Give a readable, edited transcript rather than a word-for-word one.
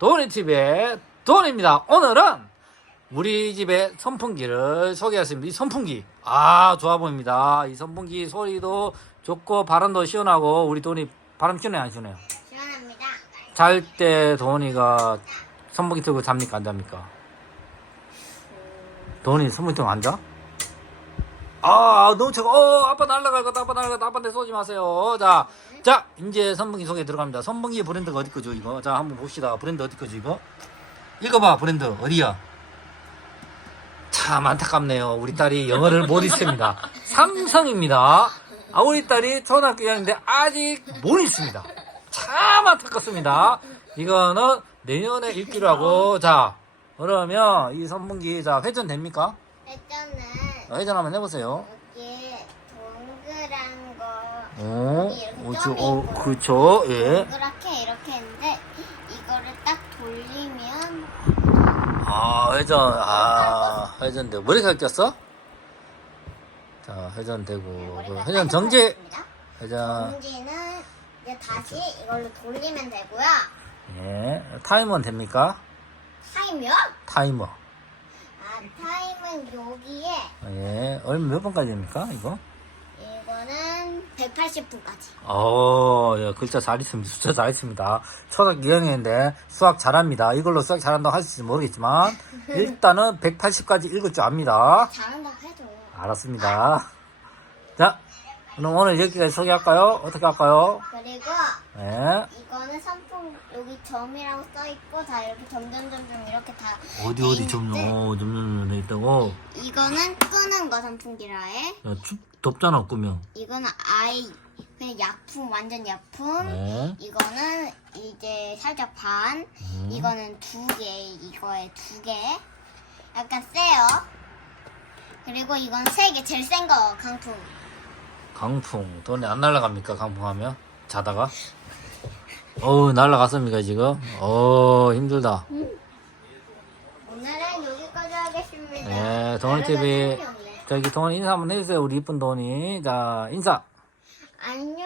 도니TV의 돈입니다. 오늘은 우리 집의 선풍기를 소개했습니다. 이 선풍기 좋아 보입니다. 이 선풍기 소리도 좋고 바람도 시원하고 우리 돈이 바람 시원해요 안 시원해요? 시원합니다. 잘 때 돈이가 선풍기 틀고 잡니까 안 잡니까? 돈이 선풍기 틀고 안 자? 너무 차가워. 아빠 날아갈 것 같다. 아빠 날아갈 것 같다. 아빠한테 쏘지 마세요. 자, 이제 선풍기 소개 들어갑니다. 선풍기 브랜드가 어디 거죠, 이거? 자, 한번 봅시다. 브랜드 어디 거죠, 이거? 읽어봐, 브랜드. 어디야? 참 안타깝네요. 우리 딸이 영어를 못 읽습니다. 삼성입니다. 우리 딸이 초등학교 2학년인데 아직 못 읽습니다. 참 안타깝습니다. 이거는 내년에 읽기로 하고, 자, 그러면 이 선풍기, 자, 회전됩니까? 회전 한번 해보세요. 여기 동그란 거 그렇죠. 예. 동그랗게 이렇게 했는데 이거를 딱 돌리면 회전되고 머리카락 꼈어? 자, 회전되고 회전 정지. 회전. 정지는 이제 다시 이걸로 돌리면 되고요. 예. 타이머는 됩니까? 타이머. 타임은 여기에 예. 얼마 몇 번까지 됩니까? 이거는 180분까지. 예, 글자 잘 있습니다. 숫자 잘 있습니다. 초등학교 2학년인데 수학 잘합니다. 이걸로 수학 잘한다고 할 수 있을지 모르겠지만 일단은 180까지 읽을 줄 압니다. 잘한다고 해도. 알았습니다. 자, 그럼 오늘 여기까지 소개할까요? 어떻게 할까요? 그리고 예. 이거는 선풍 여기 점이라고 써있고 다 이렇게 점점점점 이렇게 다 어디 점점 있다고? 이거는 끄는 거 선풍기라 해. 야, 덥잖아, 끄면. 이거는 아예 그냥 약품 완전 약품. 네. 이거는 이제 살짝 반. 이거는 2개. 이거에 2개. 약간 세요. 그리고 이건 3개. 제일 센 거 강풍. 강풍. 돈이 안 날아갑니까, 강풍하면? 자다가? 날아갔습니까, 지금? 힘들다. 오늘은 여기까지 하겠습니다. 네, 도니TV. 저기 돈이 인사 한번 해주세요, 우리 이쁜 돈이. 자, 인사. 안녕.